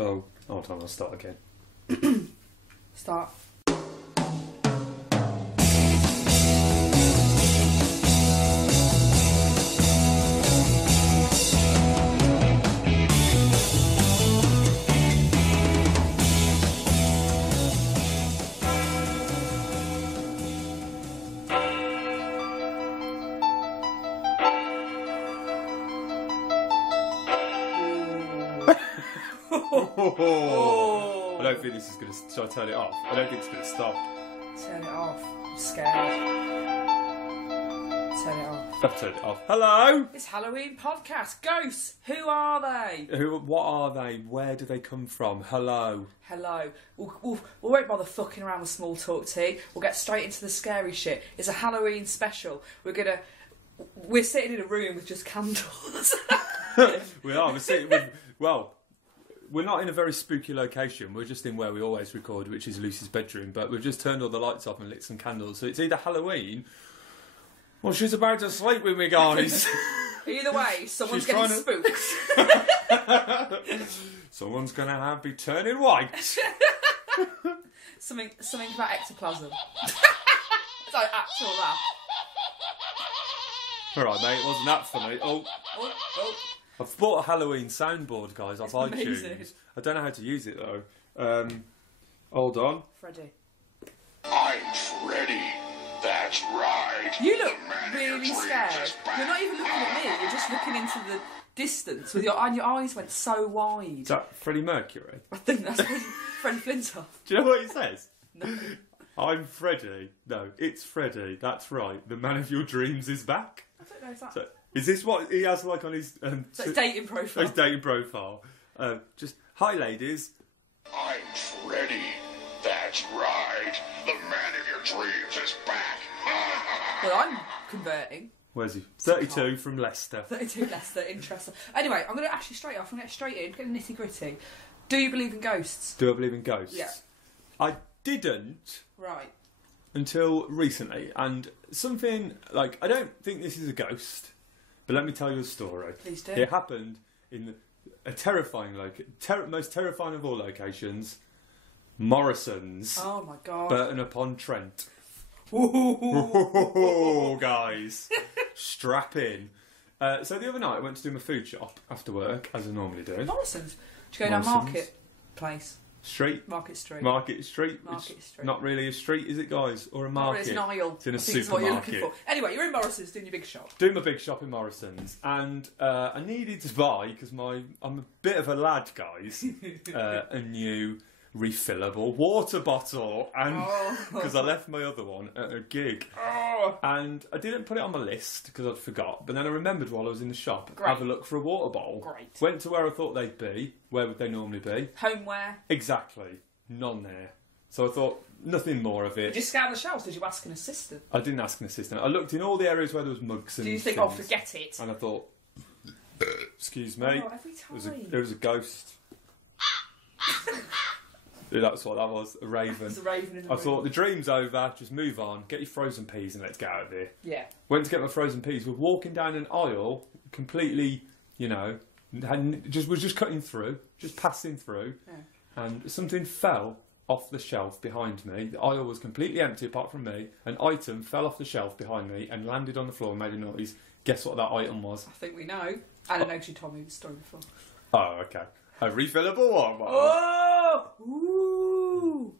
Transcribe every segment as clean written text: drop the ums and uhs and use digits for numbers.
Oh, hold on, I'll start again. Start. I don't think this is going to... Shall I turn it off? I don't think it's going to stop. Turn it off. I'm scared. Turn it off. I've turned it off. Hello? It's Halloween podcast. Ghosts. Who are they? What are they? Where do they come from? Hello? Hello. We won't bother fucking around with small talk tea. We'll get straight into the scary shit. It's a Halloween special. We're sitting in a room with just candles. We are. We're sitting with... Well... We're not in a very spooky location. We're just in where we always record, which is Lucy's bedroom. But we've just turned all the lights off and lit some candles. So it's either Halloween or she's about to sleep with me, guys. Either way, someone's getting spooked. Someone's going to be turning white. something about ectoplasm. It's like actual laugh. All right, mate. It wasn't that funny. Oh. I've bought a Halloween soundboard, guys, off iTunes. Amazing. I don't know how to use it, though. Hold on. Freddie. I'm Freddy. That's right. You look really scared. You're not even looking at me. You're just looking into the distance with and your eyes went so wide. Is that Freddie Mercury? I think that's Freddie Flintoff. Do you know what he says? No. I'm Freddie. No, it's Freddie. That's right. The man of your dreams is back. I don't know if that... So, is this what he has like on his... so it's dating profile. His dating profile. Just, hi ladies. I'm Freddy. That's right. The man of your dreams is back. Well, I'm converting. Where's he? 32 from Leicester. 32 Leicester, interesting. Anyway, I'm going to actually straight off. I'm going to get straight in, get nitty gritty. Do you believe in ghosts? Do I believe in ghosts? Yeah. I didn't. Right. Until recently. And something, like, I don't think this is a ghost. But let me tell you a story. Please do. It happened in a terrifying most terrifying of all locations, Morrison's. Oh my god. Burton-upon-Trent. Ooh, guys, strap in. So the other night I went to do my food shop after work, as I normally do. Morrison's. Do you go down Market Street. Market Street. Market Street. Market Street. Not really a street, is it, guys? Or a market? It's an aisle. It's in a I think it's supermarket. what you're looking for. Anyway, you're in Morrison's doing your big shop. Doing my big shop in Morrison's, and I needed to buy, because I'm a bit of a lad, guys, a new refillable water bottle, and because I left my other one at a gig, and I didn't put it on my list because I'd forgot. But then I remembered while I was in the shop, have a look for a water bottle. Great. Went to where I thought they'd be. Where would they normally be? Homeware. Exactly. None there. So I thought nothing more of it. Did you scour the shelves? Did you ask an assistant? I didn't ask an assistant. I looked in all the areas where there was mugs and Do you think, things, forget it? and I thought, excuse me, every time. there was a ghost. Yeah, that's what that was, a raven. There's a raven in the I room. thought, the dream's over, just move on, get your frozen peas and let's get out of here. Yeah. Went to get my frozen peas, we're walking down an aisle, completely, was just cutting through, just passing through, and something fell off the shelf behind me. The aisle was completely empty apart from me. An item fell off the shelf behind me and landed on the floor and made a noise. Guess what that item was? I think we know. And I know you told me the story before. Oh, okay. A refillable water bottle. Oh! Ooh!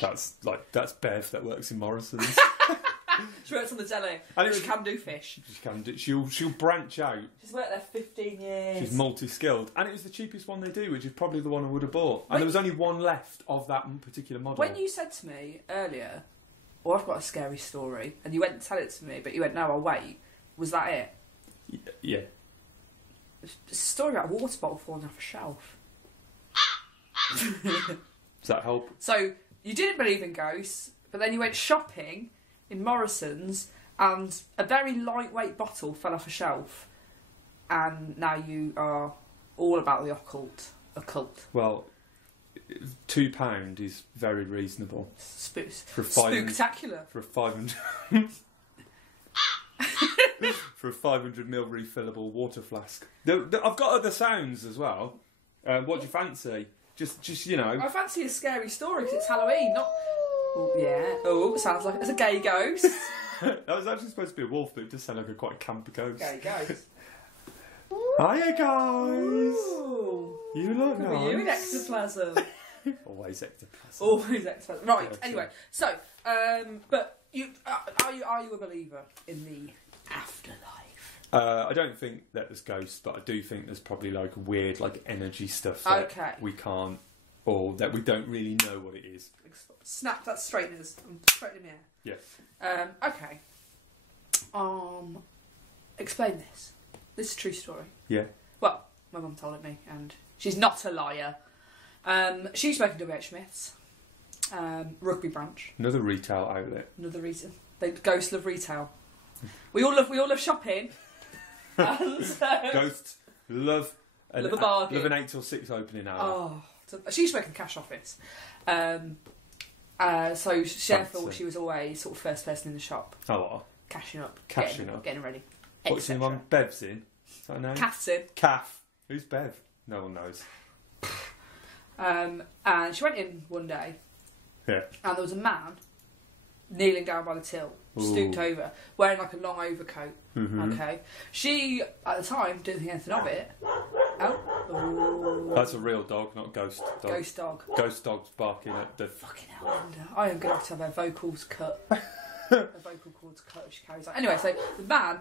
That's Bev that works in Morrison's. She works on the deli. And She can do fish. She can do. She'll branch out. She's worked there 15 years. She's multi-skilled, and it was the cheapest one they do, which is probably the one I would have bought. And there was only one left of that particular model. When you said to me earlier, I've got a scary story, and you went to tell it to me, but you went, no, I'll wait. Was that it? Yeah. It's a story about a water bottle falling off a shelf. Does that help? So, you didn't believe in ghosts, but then you went shopping in Morrison's and a very lightweight bottle fell off a shelf, and now you are all about the occult. Well, £2 is very reasonable. Spooktacular. For 500. for a 500ml refillable water flask. I've got other sounds as well. What do you fancy? Just you know. I fancy a scary story because it's Halloween, not. Oh, yeah. Oh, it sounds like it's a gay ghost. That was actually supposed to be a wolf, but it does sound like a quite campy ghost. Gay ghost. Hiya, guys. Ooh. You look nice. Are you in ectoplasm? Always ectoplasm. Always ectoplasm. Right. Yeah, anyway, so but you are you a believer in the afterlife? I don't think that there's ghosts, but I do think there's probably like weird like energy stuff that we can't, or that we don't really know what it is. Snap that straighteners. Straight in the air. Yeah. Okay. Explain this. This is a true story. Yeah. Well, my mum told it me, and she's not a liar. She used to work in WH Smith's, rugby branch. Another retail outlet. Another reason. They ghosts love retail. We all love shopping. And, Ghosts love a bargain. Love an 8 till 6 opening hour. Oh, she used to work in the cash office. So therefore she was always sort of first person in the shop. Oh, what? Cashing up. Getting ready. What's your mum? Bev's in? Is that her name? Kath's in. Kath. Who's Bev? No one knows. And she went in one day. Yeah. And there was a man kneeling down by the till, stooped over, wearing like a long overcoat. Mm-hmm. Okay. She, at the time, didn't think anything of it. Oh. That's a real dog, not a ghost dog. Ghost dog. Ghost dog's barking at the... Fucking hell, Linda. I am going to have her vocals cut. Her vocal cords cut if she carries on. Anyway, so the man,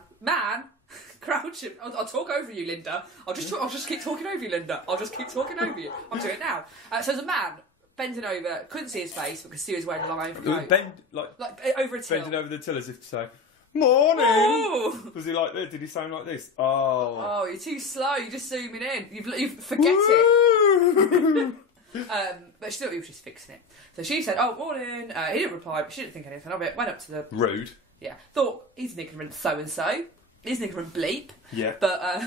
crouching. I'll talk over you, Linda. I'll just keep talking over you, Linda. I'll just keep talking over you. I'm doing it now. So there's a man bending over, couldn't see his face because he was wearing a long overcoat. Like over a till. Bending over the till as if to say, morning! Ooh. Was he like this? Did he sound like this? Oh, you're too slow. You're just zooming in. You forget it. But she thought he was just fixing it. So she said, oh, morning. He didn't reply, but she didn't think anything of it. Went up to the... Rude. Yeah. Thought, he's an ignorant so-and-so. He's an ignorant bleep. Yeah. But,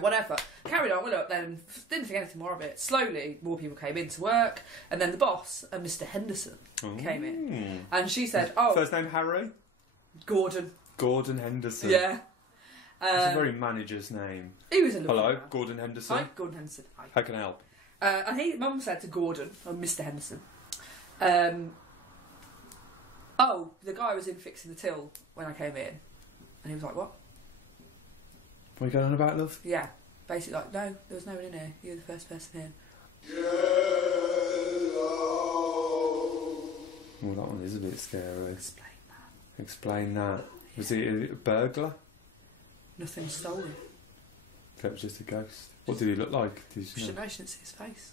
whatever. Carried on, went up then, didn't think anything more of it. Slowly, more people came in to work. And then the boss, Mr. Henderson, came in. And she said, First name Harry? Gordon. Gordon Henderson. Yeah. It's a very manager's name. He was a lovely Hello, man. Gordon Henderson. Hi, Gordon Henderson. Hi. How can I help? And Mum said to Gordon, or Mr. Henderson, the guy was in fixing the till when I came in. And he was like, what? What are you going on about, love? Yeah. Basically like, no, there was no one in here. You were the first person in. Well, that one is a bit scary. Explain that. Was he a burglar? Nothing stolen. That was just a ghost. What did he look like? Did you She didn't see his face.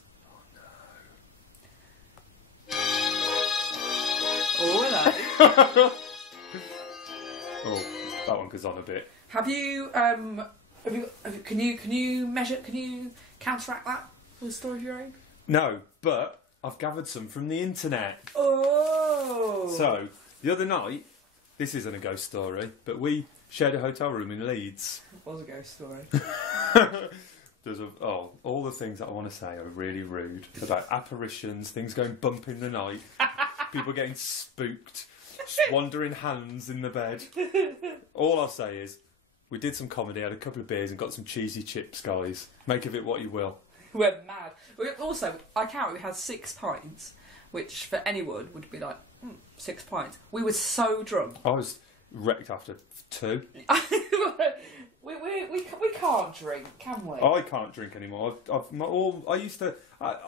Oh, hello. Oh, that one goes on a bit. Have you, can you counteract that with a story of your own? No, but I've gathered some from the internet. Oh! So, the other night, this isn't a ghost story, but we shared a hotel room in Leeds. It was a ghost story. All the things that I want to say are really rude. About apparitions, things going bump in the night, people getting spooked, just wandering hands in the bed. All I'll say is, we did some comedy, had a couple of beers and got some cheesy chips, guys. Make of it what you will. We're mad. Also, I count, we had 6 pints, which for anyone would be like, 6 pints. We were so drunk. I was wrecked after 2. we can't drink, can we? I can't drink anymore. I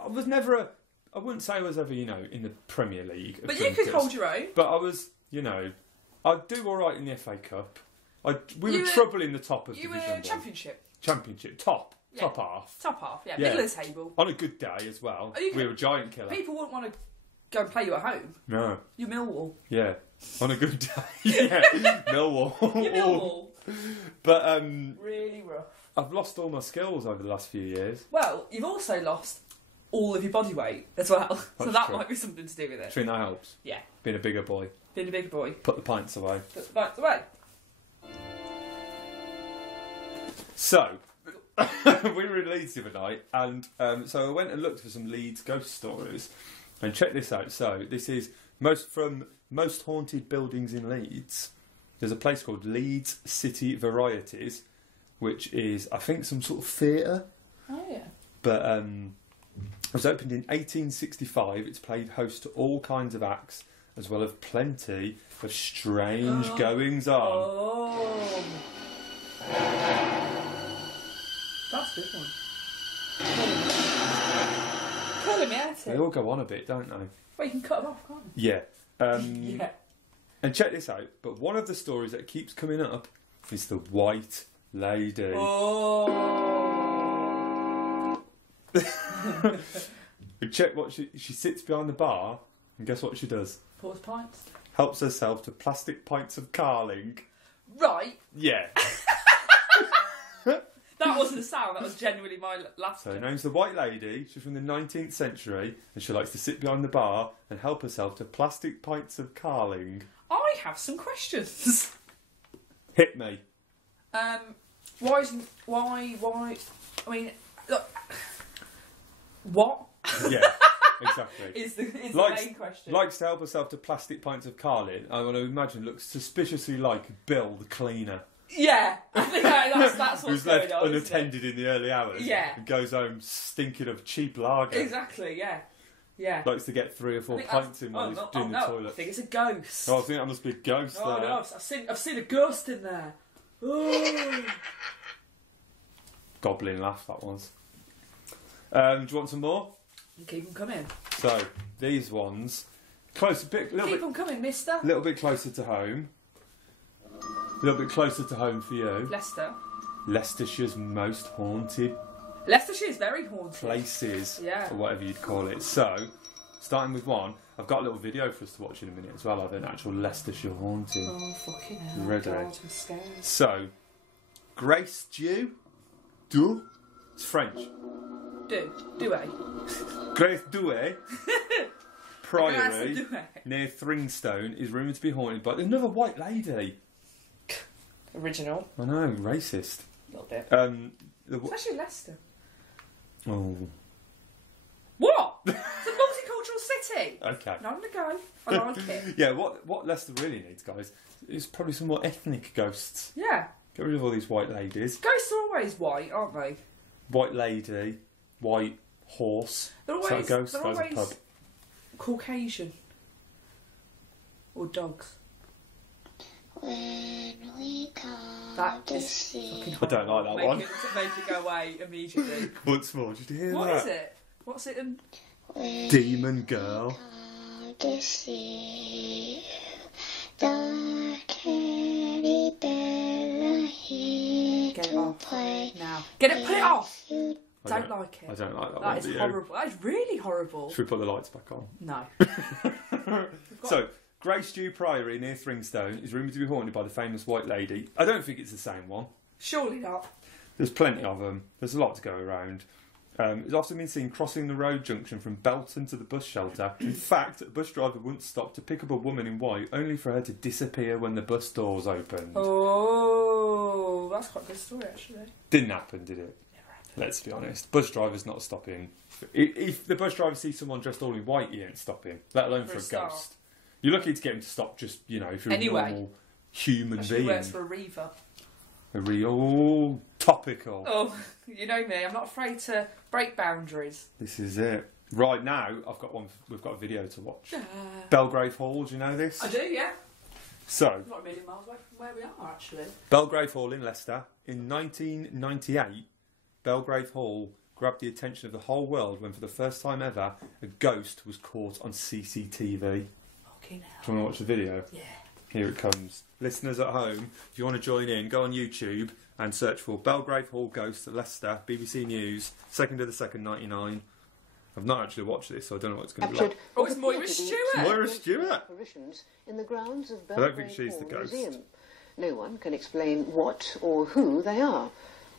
was never a... I wouldn't say I was ever, in the Premier League. But you could hold your own. But I was, I'd do all right in the FA Cup. We were trouble in the top of Division 1. You were Championship. Championship. Top half. Top half, yeah. Middle of the table. On a good day as well. We were a giant killer. People wouldn't want to go and play you at home. No. You're Millwall. Yeah. On a good day. Yeah. Millwall. You're Millwall. But, really rough. I've lost all my skills over the last few years. Well, you've also lost all of your body weight as well. So that true. might be something to do with it. Do you think that helps? Yeah. Being a bigger boy. Being a big boy. Put the pints away. Put the pints away. So, we were in Leeds the other night, and so I went and looked for some Leeds ghost stories, and check this out. So, this is most haunted buildings in Leeds. there's a place called Leeds City Varieties, which is, I think, some sort of theatre. Oh, yeah. But it was opened in 1865. It's played host to all kinds of acts, as well as plenty of strange goings on. Oh. That's a good one. Pulling me out They it. all go on a bit, don't they? Well, you can cut them off, can't Yeah. you? Yeah. And check this out, but one of the stories that keeps coming up is the White Lady. Oh. And check what she sits behind the bar, and guess what she does? Pours pints. Helps herself to plastic pints of Carling. Right. Yeah. That wasn't a sound, that was genuinely my laughter. So her name's the White Lady. She's from the 19th century, and she likes to sit behind the bar and help herself to plastic pints of Carling. I have some questions. Hit me. Why, I mean, look, what? Yeah, exactly. is the main question. Likes to help herself to plastic pints of Carling. I want to imagine looks suspiciously like Bill the cleaner. Yeah, I think that's what's Who's going left on, unattended in the early hours. Yeah. And goes home stinking of cheap lager. Exactly, yeah. Yeah. Likes to get 3 or 4 pints in while he's doing the toilet. I think it's a ghost. Oh, I think that must be a ghost Oh there. no, I've seen a ghost in there. Oh. Goblin laugh, that was. Do you want some more? Keep them coming. So, these ones, little Keep them coming, mister. bit closer to home. A little bit closer to home for you. Leicester. Leicestershire's most haunted Leicestershire is very haunted. places, Yeah. or whatever you'd call it. So, starting with one, I've got a little video for us to watch in a minute as well of an actual Leicestershire haunting. Oh, fucking hell. Ready? God, I'm scared. So, Grace Dew, it's French. Grace Douay Priory near Thringstone is rumoured to be haunted by another White Lady. Original. I know, racist. A little bit. The, Especially Leicester. oh, What? It's a multicultural city. okay. I'm gonna go. I like it. Yeah, what Leicester really needs, guys, is probably some more ethnic ghosts. Yeah. Get rid of all these white ladies. Ghosts are always white, aren't they? White lady, white horse. They're Is that a always, ghost? they're That was a always pub. Caucasian. Or dogs. When we come That to is see. I don't like that one. Make it go away immediately. Once more, did you hear What that? is it? What's it? When Demon girl. come to see the Carrie Bella here Get it to off play. now. Get it. Put it off. You Don't like it. I don't like that one. That do is you? horrible. That is really horrible. Should we put the lights back on? No. So, Grace Dew Priory near Thringstone is rumoured to be haunted by the famous White Lady. I don't think it's the same one. Surely not. There's plenty of them. There's a lot to go around. It's often been seen crossing the road junction from Belton to the bus shelter. In fact, a bus driver once stopped to pick up a woman in white, only for her to disappear when the bus doors opened. Oh, that's quite a good story, actually. Didn't happen, did it? Never happened. Let's be honest. Bus driver's not stopping. If the bus driver sees someone dressed all in white, he ain't stopping, let alone for a start. ghost. You're lucky to get him to stop just, if you're Anyway. a normal human She being. works for a Reaver. A real topical. Oh, you know me. I'm not afraid to break boundaries. This is it. Right now, we've got a video to watch. Belgrave Hall, do you know this? I do, yeah. So, Not a million miles away from where we are, actually. Belgrave Hall in Leicester. In 1998, Belgrave Hall grabbed the attention of the whole world when, for the first time ever, a ghost was caught on CCTV. Fucking hell. Do you want to watch the video? Yeah. Here it comes. Listeners at home, if you want to join in, go on YouTube and search for Belgrave Hall Ghost at Leicester, BBC News, 2nd of the 2nd, 99. I've not actually watched this, so I don't know what it's going to be like. Oh, it's Moira Stewart. Moira Stewart. Apparitions in the grounds of I don't think Belgrave she's the Hall ghost. Museum. No one can explain what or who they are.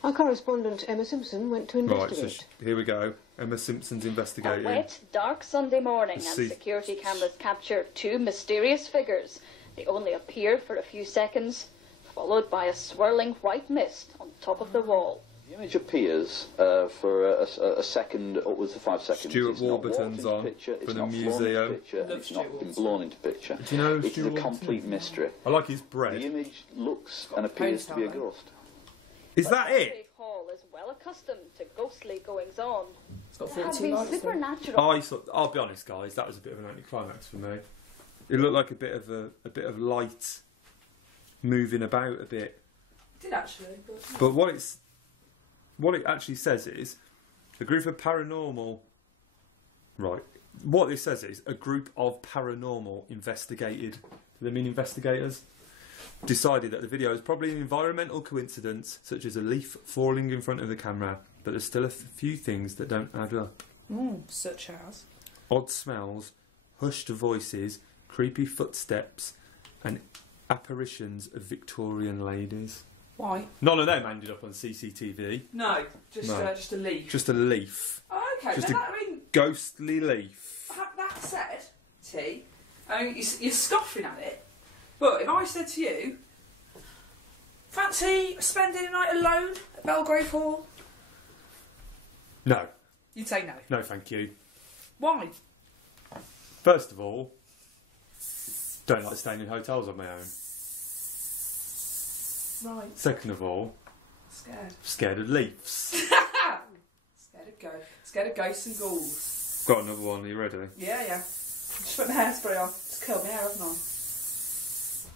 Our correspondent Emma Simpson went to Right, investigate. so here we go. Emma Simpson's A investigating. wet, dark Sunday morning and See- security cameras capture two mysterious figures. They only appear for a few seconds, followed by a swirling white mist on top of the wall. The image appears for a second, upwards of 5 seconds. Stuart Warburton's on for the museum. It's not been blown into picture. Do you know It is a complete mystery. I like his bread. The image looks and appears to be a ghost. Is that it? Belgrave Hall is well accustomed to ghostly goings on. It's got There have 42 been lights. supernatural. I'll be honest, guys. That was a bit of an anticlimax for me. It looked like a bit of light moving about a bit. It did actually, But what it actually says is a group of paranormal. Right. What this says is a group of paranormal investigated. Do they mean investigators? Decided that the video is probably an environmental coincidence, such as a leaf falling in front of the camera, but there's still a few things that don't add up. such as Odd smells, hushed voices, creepy footsteps, and apparitions of Victorian ladies. why? None of them ended up on CCTV. No, just No. Just a leaf. Just a leaf. Oh, okay. Just Then a that, I mean, ghostly leaf. that said, T, I mean, you're scoffing at it, but if I said to you, fancy spending a night alone at Belgrave Hall? No. You'd say no. No, thank you. Why? First of all, don't like staying in hotels on my own. Right. Second of all, Scared. scared of leaves. Scared of ghosts and ghouls. Got another one, are you ready? Yeah. Just put the hairspray on. It's curled my hair, haven't I?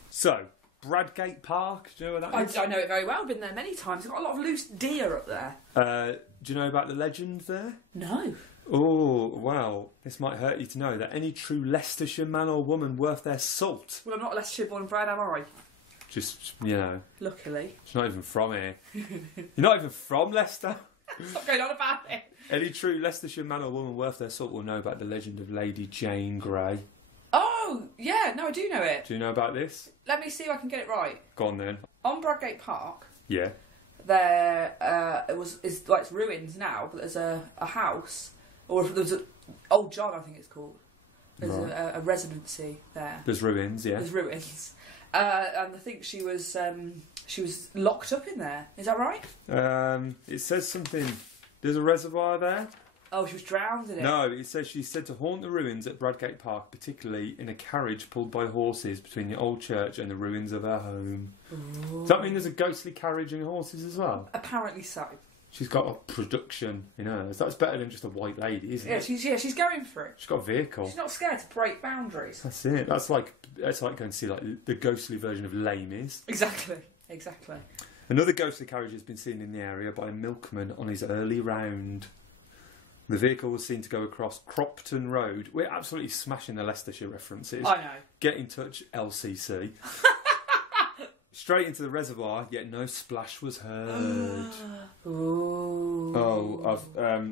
So, Bradgate Park, do you know where that is? I know it very well. Been there many times. I've got a lot of loose deer up there. Do you know about the legend there? No. Oh, well, this might hurt you to know that any true Leicestershire man or woman worth their salt, Well, I'm not a Leicestershire born and bred, am I? just, you know, Luckily. it's not even from here. You're not even from Leicester. Stop going on about it. Any true Leicestershire man or woman worth their salt will know about the legend of Lady Jane Grey. Oh, yeah. No, I do know it. Do you know about this? Let me see if I can get it right. Go on then. On Bradgate Park, Yeah. there it's like it's ruins now, but there's a house, or there's a Old John, I think it's called. There's Right. a residency there. There's ruins, yeah. There's ruins, and I think she was locked up in there. Is that right? It says something. There's a reservoir there. Oh, she was drowned in it. No, it says she's said to haunt the ruins at Bradgate Park, particularly in a carriage pulled by horses between the old church and the ruins of her home. Ooh. Does that mean there's a ghostly carriage and horses as well? Apparently so. She's got a production in hers. That's better than just a white lady, isn't Yeah, it? she's going for it. She's got a vehicle. She's not scared to break boundaries. That's it. That's like going to see like the ghostly version of Les Mis. Exactly. Another ghostly carriage has been seen in the area by a milkman on his early round. The vehicle was seen to go across Cropton Road. We're absolutely smashing the Leicestershire references. I know. Get in touch, LCC. Straight into the reservoir, yet no splash was heard. Ooh. Oh,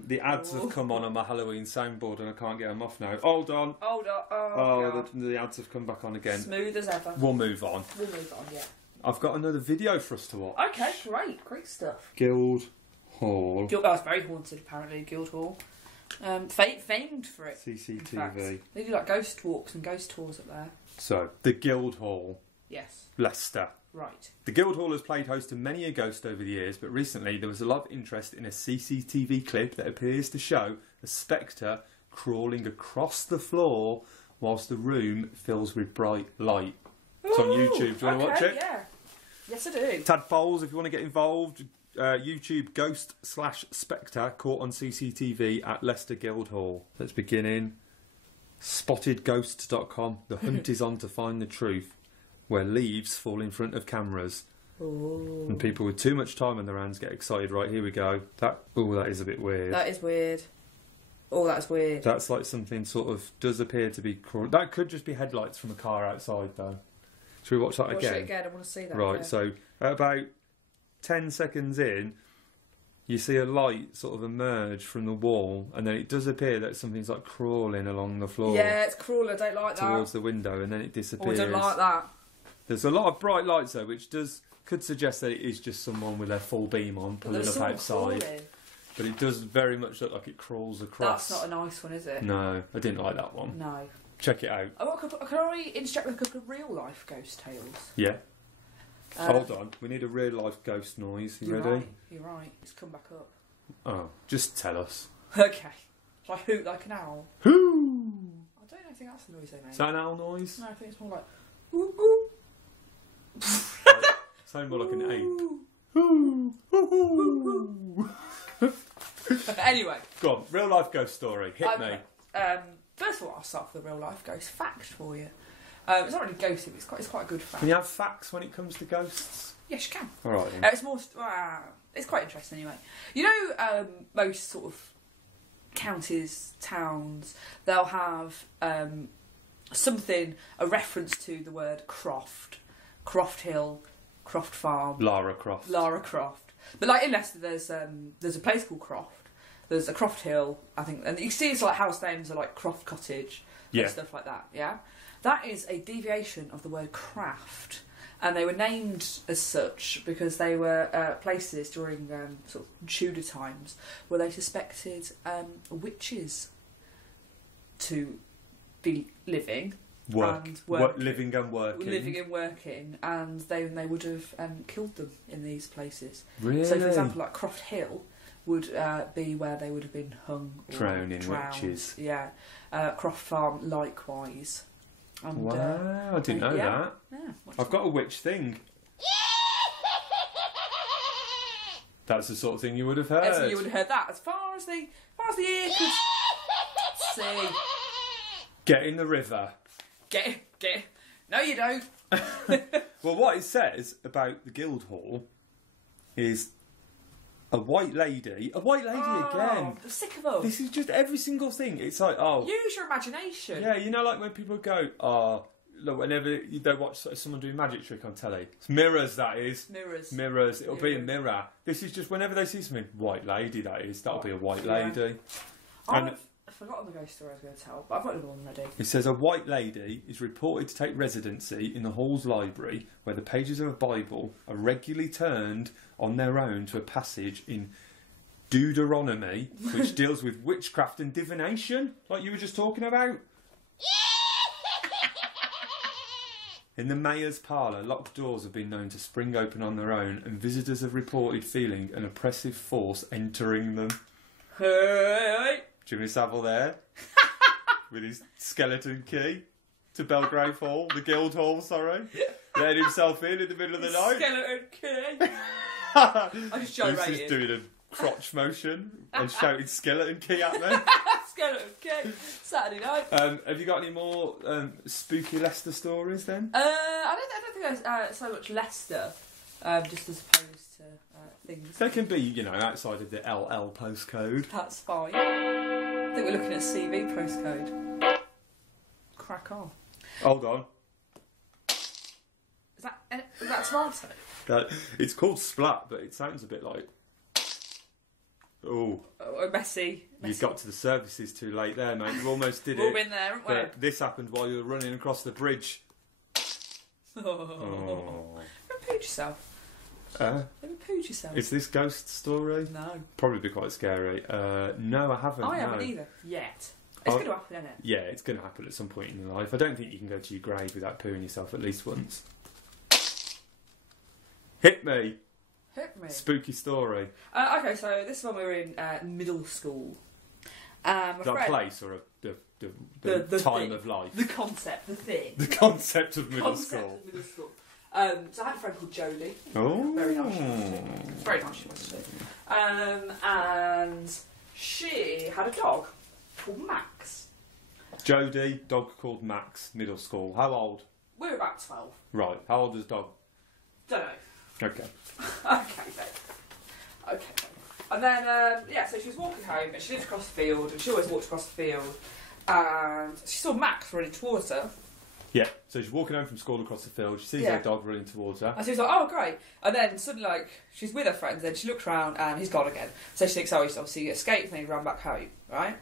the ads have come on my Halloween soundboard and I can't get them off now. Hold on. Hold up. Oh, God. the ads have come back on again. Smooth as ever. We'll move on. Yeah. I've got another video for us to watch. Okay, great stuff. Guildhall. That was very haunted, apparently, Guildhall. Famed for it. in fact. CCTV. They do like ghost walks and ghost tours up there. So, the Guildhall, Yes, Leicester. right. The Guildhall has played host to many a ghost over the years, but recently there was a lot of interest in a CCTV clip that appears to show a spectre crawling across the floor whilst the room fills with bright light. It's on YouTube. Do you want to watch it? Yeah. Yes, I do. Tadpoles, if you want to get involved, YouTube ghost/spectre caught on CCTV at Leicester Guildhall. Let's begin in spottedghosts.com. The hunt is on to find the truth, where leaves fall in front of cameras. Ooh. And people with too much time on their hands get excited. Right, here we go. That is a bit weird. That is weird. Oh, that's weird. That's like something sort of does appear to be crawling. That could just be headlights from a car outside, though. Should we watch that Watch again? it again. I want to see that. Right, yeah. so about 10 seconds in, you see a light sort of emerge from the wall, and then it does appear that something's like crawling along the floor Yeah, it's cruel. I don't like that. towards the window, and then it Oh, I disappears. don't like that. There's a lot of bright lights though, which could suggest that it is just someone with their full beam on But pulling there's up someone outside. crawling. But it does very much look like it crawls across. That's not a nice one, is it? No, I didn't like that one. No. Check it out. Oh, can I interject with a couple of real life ghost tales? Yeah. Hold on, we need a real life ghost noise. You You're ready? right. You're right. It's come back up. Oh, just tell us. Okay. Shall I hoot like an owl? Hoo! I don't think that's the noise they make. Is that an owl noise? No, I think it's more like. Ooh, ooh. Sound more like an ape. Ooh. Anyway. Go on, real life ghost story. Hit me. First of all, I'll start with a real life ghost fact for you. It's not really ghosty, but it's quite a good fact. Can you have facts when it comes to ghosts? Yes, you can. All right. Then. It's more. It's quite interesting anyway. You know, most sort of counties, towns, they'll have something, a reference to the word Croft, Croft Hill, Croft Farm, Lara Croft. But like in Leicester, there's a place called Croft. There's a Croft Hill, I think, and you can see it's like house names are like Croft Cottage and stuff like that. Yeah, that is a deviation of the word craft, and they were named as such because they were places during sort of Tudor times where they suspected witches to be living. Living and working, and they would have killed them in these places. Really? So, for example, like Croft Hill would be where they would have been hung or drowned. witches. Yeah. Croft Farm likewise. And, wow, I didn't know that. Yeah, I've got a witch thing. That's the sort of thing you would have heard. You would have heard that as far as the ear could see. Get in the river. Get. No, you don't. Well, what it says about the Guildhall is a white lady again. I'm sick of them. This is just every single thing. It's like, use your imagination. Yeah, you know, like when people go, look, whenever they watch someone do a magic trick on telly, it's mirrors, that is. Mirrors. It'll be a mirror. This is just whenever they see something, white lady, that is. That'll be a white lady. I've forgotten the ghost story I was going to tell, but I've got another one ready. It says a white lady is reported to take residency in the Hall's library where the pages of a Bible are regularly turned on their own to a passage in Deuteronomy, which deals with witchcraft and divination, like you were just talking about. In the mayor's parlour, locked doors have been known to spring open on their own, and visitors have reported feeling an oppressive force entering them. Hey. Jimmy Savile there, with his skeleton key to Belgrave Hall, the Guildhall, sorry. Let himself in the middle of the night. Skeleton key. I just gyrated. Lucy's doing a crotch motion and shouting skeleton key at me. Skeleton key. Saturday night. Have you got any more spooky Leicester stories then? I don't think there's so much Leicester, just as opposed to things. They can be, you know, outside of the LL postcode. That's fine. I think we're looking at CV postcode. Crack on. Hold on. Is that tomato? It's called Splat, but it sounds a bit like... Oh, messy. You got to the services too late there, mate. You almost did it. We've all been there, haven't we? But this happened while you were running across the bridge. Oh. Don't pooed yourself. Never pooed yourself. Is this ghost story? No. Probably be quite scary. No, I haven't. I haven't either. Yet. It's going to happen, isn't it? Yeah, it's going to happen at some point in your life. I don't think you can go to your grave without pooing yourself at least once. Hit me. Spooky story. Okay, so this is when we were in middle school. Is that a place or the time thing. Of life? The concept, the thing. The concept of middle school. So I had a friend called Jodie. Oh. Very nice. Very nice she was too. And she had a dog called Max. Jodie, dog called Max, middle school. How old? We were about 12. Right. How old is dog? Don't know. Okay. Okay, then. And then, so she was walking home and she lived across the field and she always walked across the field and she saw Max running towards her. Yeah, so she's walking home from school across the field, she sees her dog running towards her. And she was like, oh, great. And then suddenly, she's with her friends and she looks around and he's gone again. So she thinks, he's obviously escaped and he ran back home, right?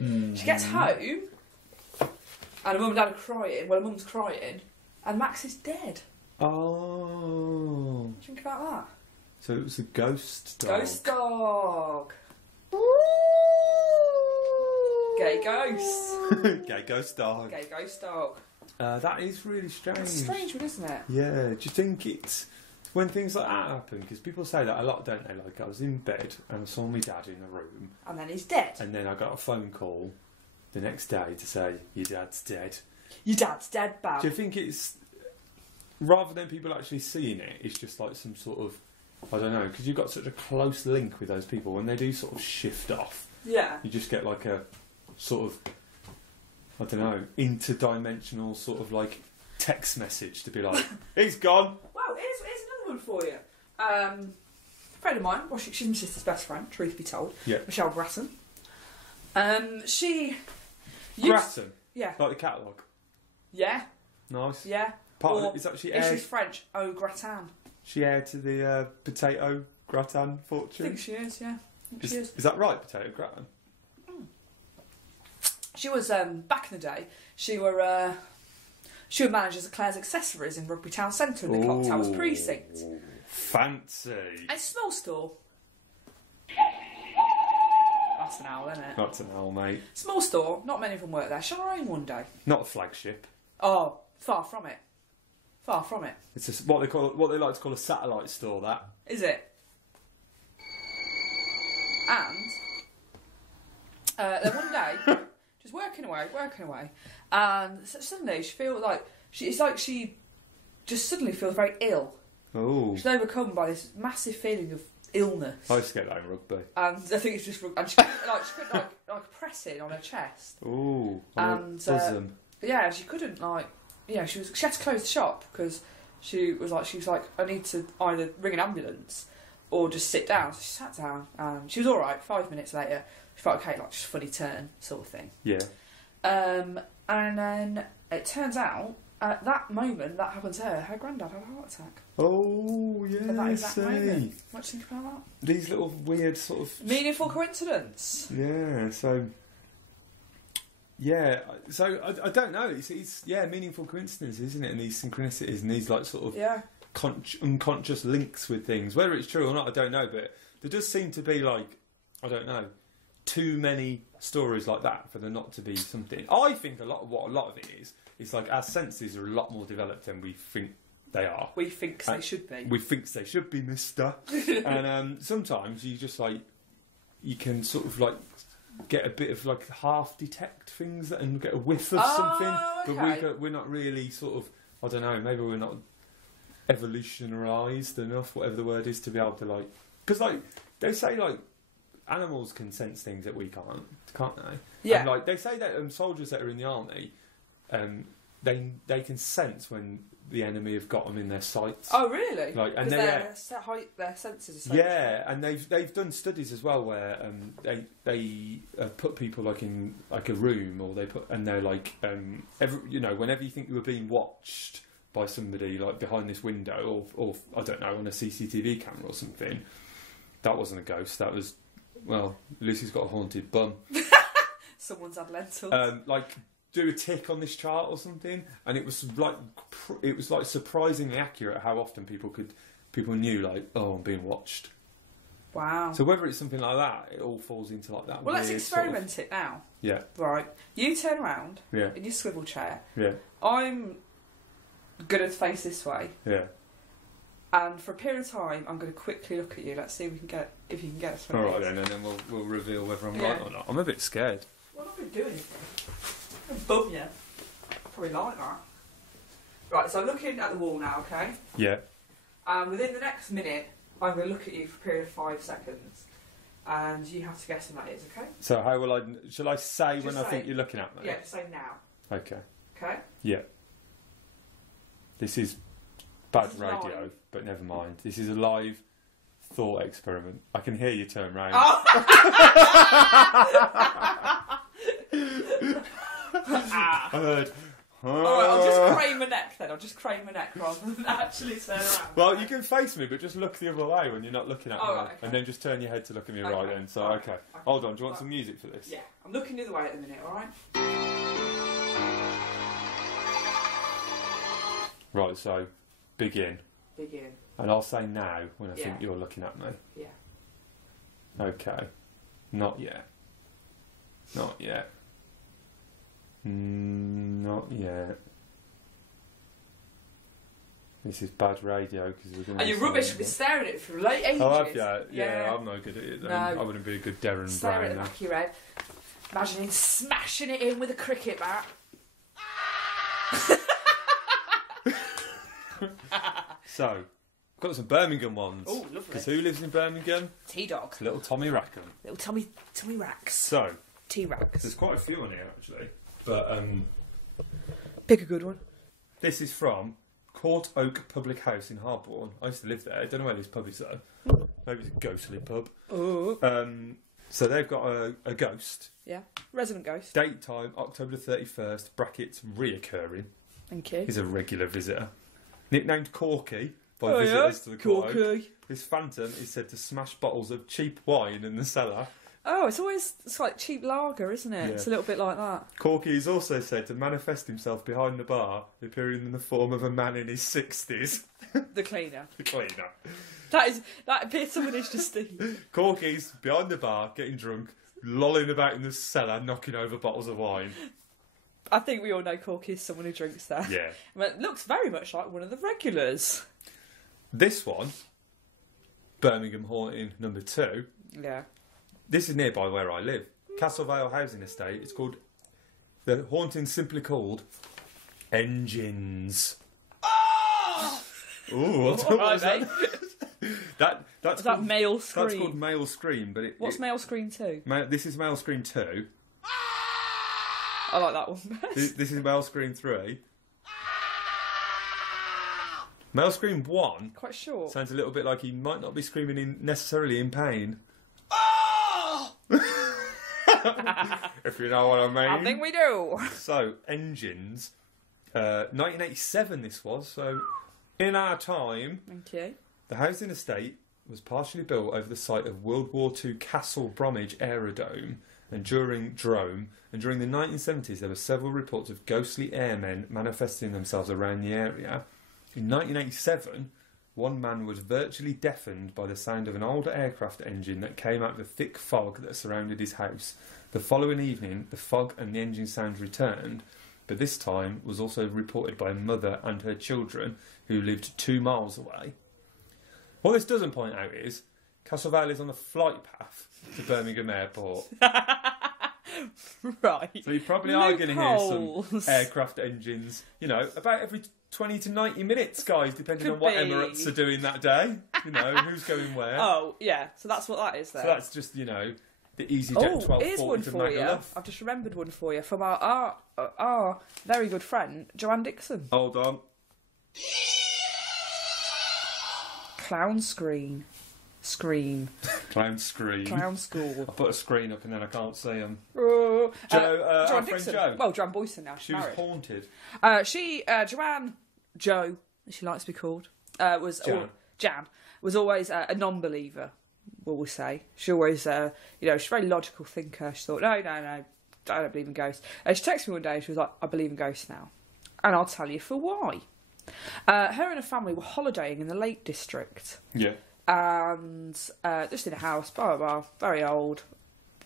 Mm. She gets home and her mum and dad are crying. Well, her mum's crying and Max is dead. Oh. What do you think about that? So it was a ghost dog. Ghost dog. Gay ghost. Gay ghost dog. Gay ghost dog. That is really strange. It's a strange one, isn't it? Yeah. Do you think it's when things like that happen? Because people say that a lot, don't they? Like, I was in bed and I saw my dad in a room. And then he's dead. And then I got a phone call the next day to say, your dad's dead. Your dad's dead, Bab. Do you think it's, rather than people actually seeing it, it's just like some sort of, I don't know, because you've got such a close link with those people, when they do sort of shift off, Yeah. you just get like a sort of, I don't know, interdimensional sort of like text message to be like, he's gone. Well, here's another one for you. Friend of mine, well, she's my sister's best friend, truth be told. Yeah. Michelle Grattan. She... Grattan? Yeah. Like the catalogue? Yeah. Nice. Yeah. Part of Or it, is that she if heir, she's French, au gratin. she heir to the potato gratin I fortune? think she is, yeah. I think she is. Is that right, potato gratin? She was, back in the day, she were managed as Claire's Accessories in Rugby Town Centre in the Clock Towers Ooh, precinct. Fancy. A small store. That's an owl, isn't it? That's an owl, mate. Small store, not many of them work there. Shall I own one day? Not a flagship. Oh, far from it. Far from it. It's just what they like to call a satellite store. That Is it? And then one day, just working away, and suddenly she just suddenly feels very ill. oh, She's overcome by this massive feeling of illness. I used to get that in rugby. And I think it's just, and she couldn't like press it on her chest. Oh, And bosom. yeah, she couldn't she had to close the shop because she was like, I need to either ring an ambulance or just sit down. So she sat down and she was all right. 5 minutes later, she felt okay, like just funny turn sort of thing. Yeah. And then it turns out at that moment that happened to her, her granddad had a heart attack. Oh, yeah. At that exact see. moment. What do you think about that? These little weird sort of Meaningful coincidence. Yeah. So. Yeah, so I don't know. It's meaningful coincidences, isn't it? And these synchronicities and these like sort of unconscious links with things. Whether it's true or not, I don't know. But there does seem to be like, I don't know, too many stories like that for there not to be something. I think a lot of it is like our senses are a lot more developed than we think they are. We think they should be. We think they should be, mister. And sometimes you just like, you can sort of like get a bit of like half detect things and get a whiff of something, okay. but we're not really sort of, I don't know, maybe we're not evolutionarised enough, whatever the word is, to be able to like, because like they say like animals can sense things that we can't they? Yeah. And like they say that soldiers that are in the army, they can sense when the enemy have got them in their sights. Oh really? Like, and their senses are so yeah, and they've done studies as well where they put people like in like a room, or they're like whenever you think you were being watched by somebody like behind this window, or I don't know, on a CCTV camera or something, that wasn't a ghost. That was, well, Lucy's got a haunted bum. Someone's had lentils. Like, do a tick on this chart or something, and it was like surprisingly accurate how often people knew like, oh, I'm being watched. Wow. So whether it's something like that, it all falls into like that. Well, let's weird experiment sort of, it now. Yeah. Right. You turn around. Yeah. In your swivel chair. Yeah. I'm gonna face this way. Yeah. And for a period of time, I'm going to quickly look at you. Let's see if you can get us. All right then, and then we'll reveal whether I'm right or not. I'm a bit scared. Well, I'm not going to do anything. I'm bum you. Probably like that. Right, so I'm looking at the wall now, okay? Yeah. Within the next minute, I'm going to look at you for a period of 5 seconds. And you have to guess when that is, okay? So how will I... Shall I say Just when I think you're looking at me? Yeah, just say now. Okay. Okay? Yeah. This is bad This is radio, live. but never mind. This is a live thought experiment. I can hear you turn round. Oh! I heard... Alright, I'll just crane my neck then. I'll just crane my neck rather than actually turn around. Well, you can face me, but just look the other way when you're not looking at me. Right, okay. And then just turn your head to look at me Okay. right then. So, Okay. okay. Hold on, do you want some music for this? Yeah, I'm looking the other way at the minute, alright? Right, so, begin. Begin. And I'll say now when I Yeah. think you're looking at me. Yeah. Okay. Not yet. Not yet. Not yet. This is bad radio because we're going to. And you're rubbish. We've been staring at it for late ages. Oh, have you? Yeah, I'm no good at it. No. I wouldn't be a good Darren Stare Brown. at the back of your head. Imagining smashing it in with a cricket bat. So, I've got some Birmingham ones. Oh, lovely. Because who lives in Birmingham? T-Dog. It's little Tommy Rackham. Little Tommy Rax. So, T-Rax. there's quite a few on here actually. But Pick a good one. this is from Court Oak Public House in Harborne. I used to live there. I don't know where this pub is though. Maybe it's a ghostly pub. Oh. So they've got a ghost. Yeah. Resident ghost. Date time, October the 31st, brackets, reoccurring. Thank you. He's a regular visitor. Nicknamed Corky by visitors to the Court Oak. Corky. This phantom is said to smash bottles of cheap wine in the cellar. Oh, it's like cheap lager, isn't it? Yeah. It's a little bit like that. Corky is also said to manifest himself behind the bar, appearing in the form of a man in his 60s. The cleaner. The cleaner. That epitomised is just Steve. Corky's behind the bar, getting drunk, lolling about in the cellar, knocking over bottles of wine. I think we all know Corky is someone who drinks there. Yeah. But it looks very much like one of the regulars. This one, Birmingham Haunting number 2. Yeah. This is nearby where I live. Castle Vale Housing Estate. It's called... The haunting's simply called... Engines. Oh! Ooh, what Alright, was that? That's Is that called, male scream? That's called Male Scream, but What's male scream 2? This is Male Scream 2. I like that one. This is Male Scream 3. Male Scream 1 Quite short. sounds a little bit like he might not be screaming necessarily in pain. If you know what I mean. I think we do. So, Engines. 1987 this was, so in our time, Thank you. the housing estate was partially built over the site of World War II Castle Bromwich Aerodrome, and during the 1970s there were several reports of ghostly airmen manifesting themselves around the area. In 1987, one man was virtually deafened by the sound of an older aircraft engine that came out of the thick fog that surrounded his house. The following evening, the fog and the engine sound returned, but this time was also reported by a mother and her children who lived 2 miles away. What this doesn't point out is Castle Vale is on the flight path to Birmingham Airport. Right. So you probably are going to hear Loopholes. some aircraft engines, about every 20 to 90 minutes, guys, depending Could on what be. Emirates are doing that day. Who's going where. Oh, yeah. So that's what that is there. So that's just, the EasyJet 1240 here's one to for you. Magaluf. I've just remembered one for you from our very good friend, Joanne Dixon. Hold on. Clown Scream. Clown Scream. Clown School. I put a screen up and then I can't see them. Joe, our Joanne friend Dixon. Jo. Well, Joanne Boyson now. She was married. haunted. Joanne, Jo, as she likes to be called, was Jan. was always a non-believer. Will we say? She always, she's a very logical thinker. She thought, no, I don't believe in ghosts. She texted me one day. She was like, I believe in ghosts now, and I'll tell you for why. Her and her family were holidaying in the Lake District. Yeah. And just in a house, blah, blah, blah, very old,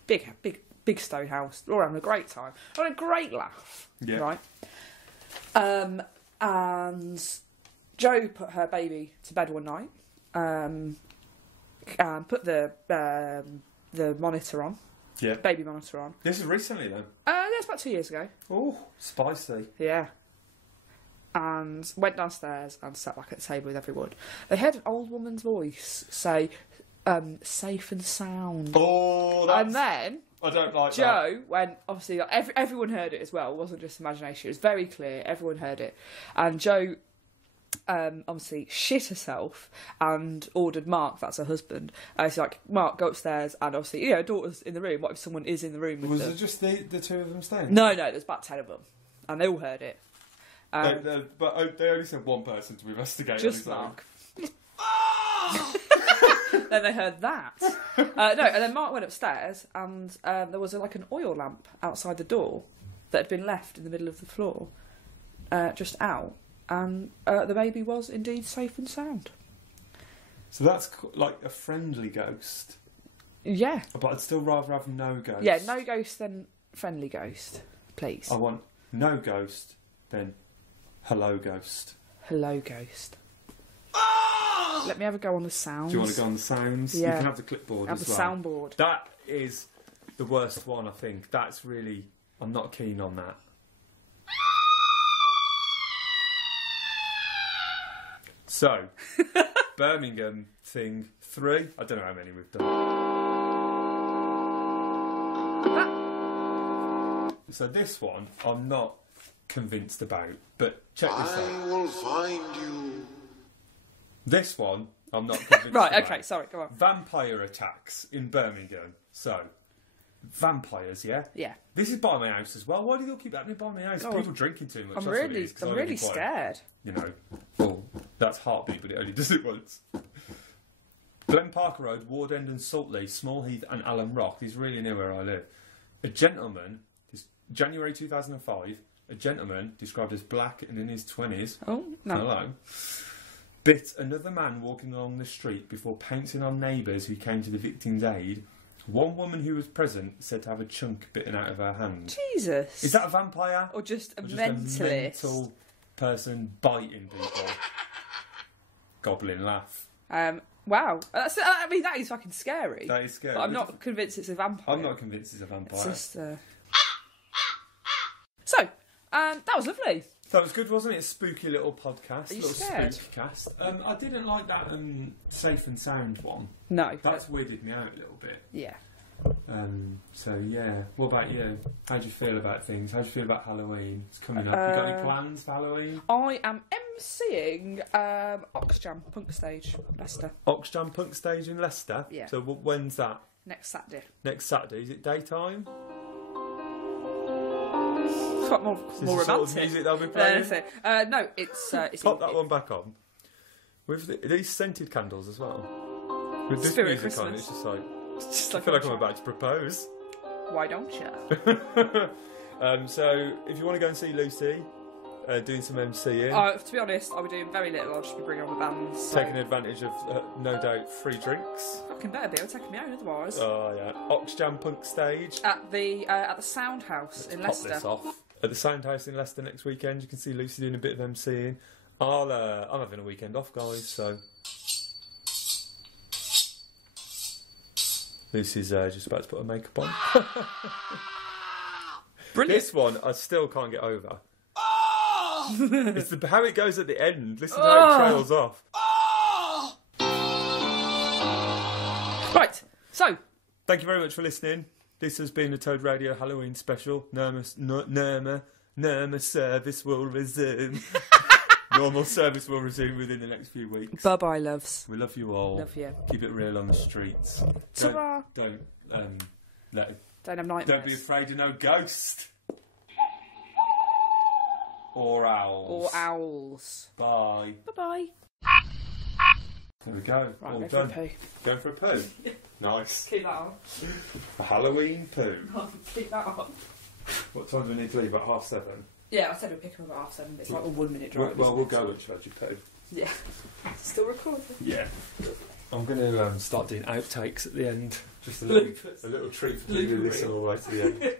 big stone house. They're all having a great time, having a great laugh, Yeah. right? And Jo put her baby to bed one night, and put the monitor on, Yeah. baby monitor on. This is recently, though. That's about 2 years ago. Oh, spicy. Yeah. And went downstairs and sat back at the table with everyone. They heard an old woman's voice say, safe and sound. Oh, that's... And then I don't like that. Jo went, obviously, everyone heard it as well. It wasn't just imagination. It was very clear. Everyone heard it. And Jo obviously shit herself and ordered Mark, that's her husband. She's like, Mark, go upstairs. And obviously, her daughter's in the room. What if someone is in the room with Was them? it just the 2 of them staying? No, there's about 10 of them. And they all heard it. But they only sent one person to investigate. Just on his Mark. Then they heard that. And then Mark went upstairs and there was an oil lamp outside the door that had been left in the middle of the floor, just out. And the baby was indeed safe and sound. So that's like a friendly ghost. Yeah. But I'd still rather have no ghost. Yeah, no ghost than friendly ghost, please. I want no ghost, then hello ghost. Hello, ghost. Let me have a go on the sounds. Do you want to go on the sounds? Yeah. You can have the clipboard Have as the well. soundboard. That is the worst one, I think. That's really... I'm not keen on that. So, Birmingham thing 3. I don't know how many we've done. So this one, I'm not convinced about. But check this out. I will find you. This one, I'm not convinced Right, about. okay, sorry, go on. Vampire attacks in Birmingham. So, vampires, yeah? Yeah. This is by my house as well. Why do they all keep happening by my house? God. People drinking too much. I'm that's what it is, 'cause I live really in quite a- scared. You know, well, that's heartbeat, but it only does it once. Glen Parker Road, Ward End and Saltley, Small Heath and Allen Rock. These really near where I live. A gentleman, January 2005, a gentleman described as black and in his 20s. Oh, no. Hello. Bit another man walking along the street before pouncing on neighbours who came to the victim's aid. One woman who was present said to have a chunk bitten out of her hand. Jesus. Is that a vampire? Or just a Or mentalist? a mental person biting people? Goblin laugh. Wow. I mean, that is fucking scary. That is scary. But I'm not convinced it's a vampire. I'm not convinced it's a vampire. It's just, So, that was lovely. That was good, wasn't it? A spooky little podcast. Are you little scared? spooky cast. I didn't like that Safe and Sound one. No. That's weirded me out a little bit. Yeah. So yeah. What about you? How do you feel about things? How do you feel about Halloween? It's coming up. You got any plans for Halloween? I am emceeing Oxjam Punk Stage, Leicester. Oxjam Punk Stage in Leicester? Yeah. So when's that? Next Saturday. Next Saturday. Is it daytime? It's got more Is this the romantic. sort of music they'll be playing? No, it's Pop that one back on. With these scented candles as well. With this Spirit music on, Christmas. it's just like... just I feel like I'm about to propose. Why don't you? So, if you want to go and see Lucy doing some MCing, To be honest, I'll be doing very little. I'll just be bringing on the bands. So. taking advantage of no doubt free drinks. Fucking better be. I'll take me out otherwise. Oh yeah, Oxjam Punk Stage. At the Sound House in Pop Leicester. this off. At the Soundhouse in Leicester next weekend, you can see Lucy doing a bit of MCing. I'm having a weekend off, guys. So Lucy's just about to put her makeup on. Brilliant. This one I still can't get over. It's how it goes at the end. Listen to how it trails off. Right. So. Thank you very much for listening. This has been the Toad Radio Halloween special. Nirma service will resume. Normal service will resume within the next few weeks. Bye bye, loves. We love you all. Love you. Keep it real on the streets. Ta-ra. Don't Don't have nightmares. don't be afraid of no ghost. Or owls. Or owls. Bye. Bye bye. There we go. Right, all go done. for a poo. Going for a poo. Nice. Keep that on. A Halloween poo. Keep that on. What time do we need to leave? At 7:30? Yeah, I said we'd pick him up at 7:30, but it's like a 1 minute drive. Well, we'll go and charge you poo. Yeah. Still recording. Yeah. I'm going to start doing outtakes at the end. Just a little treat for you to listen all the way to the end.